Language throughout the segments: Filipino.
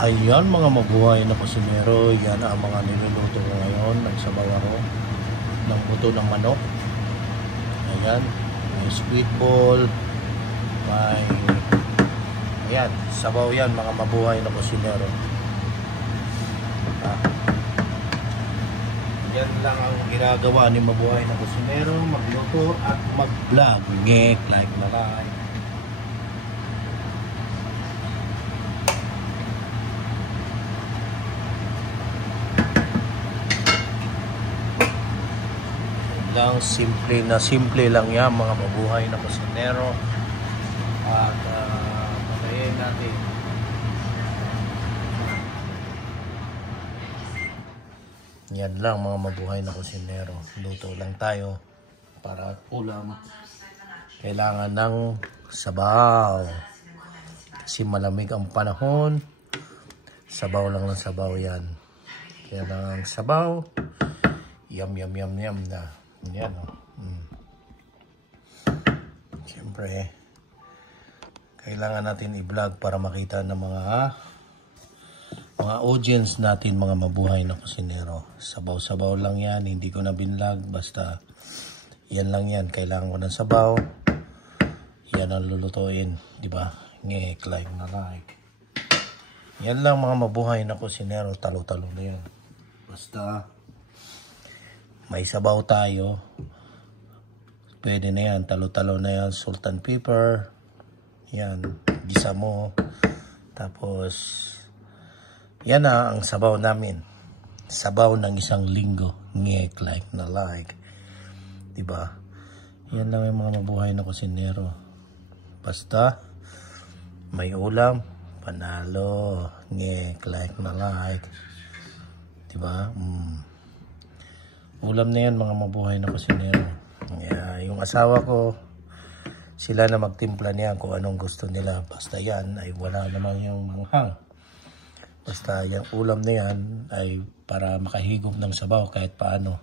Ayan mga mabuhay na kusinero, yan ang mga niluluto ko ngayon. Nagsabaw ako ng buto ng manok. Ayan, may squid ball, may ayan, sabaw yan mga mabuhay na kusinero. Yan lang ang ginagawa ni mabuhay na kusinero, magluto at mag-vlog. Like na like. Lang simple lang yan mga mabuhay na kusinero. At patayin natin. Yan lang mga mabuhay na kusinero. Luto lang tayo para ulam. Kailangan ng sabaw kasi malamig ang panahon. Sabaw lang ng sabaw yan. Kaya lang ang sabaw. Yum na. Yan o. Siyempre, kailangan natin i-vlog para makita ng mga audience natin, mga mabuhay na kusinero. Sabaw-sabaw lang yan. Hindi ko na binlog. Basta, yan lang yan. Kailangan ko ng sabaw. Yan ang lulutuin. Diba? Ngek, like na like. Yan lang mga mabuhay na kusinero. Talo-talo na yan. Basta, may sabaw tayo. Pwede na yan. Talo-talo na yan. Salt and pepper. Yan. Gisa mo. Tapos, yan na ang sabaw namin. Sabaw ng isang linggo. Ngek, like na like. Diba? Yan lang yung mga mabuhay na kusinero. Basta, may ulam. Panalo. Ngek, like na like. Diba? Ulam na yan mga mabuhay na kusinero. Yung asawa ko, sila na magtimpla niyan kung anong gusto nila. Basta yan ay wala namang yung manghang. Basta yung ulam na yan ay para makahigop ng sabaw kahit paano.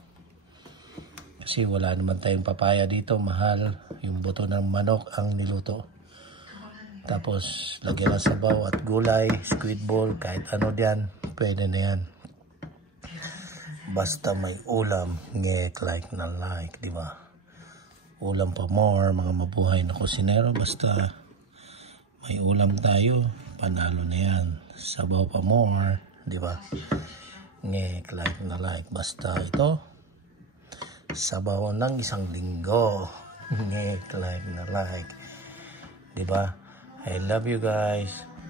Kasi wala naman tayong papaya dito. Mahal. Yung buto ng manok ang niluto. Tapos lagyan ng sabaw at gulay, squid ball, kahit ano diyan. Pwede na yan. Basta may ulam, ngek, like na like, di ba? Ulam pa more, mga mabuhay na kusinero. Basta may ulam tayo, panalo na yan. Sabaw pa more, di ba? Ngek, like na like. Basta ito, sabaw ng isang linggo. Ngek, like na like. Di ba? I love you guys.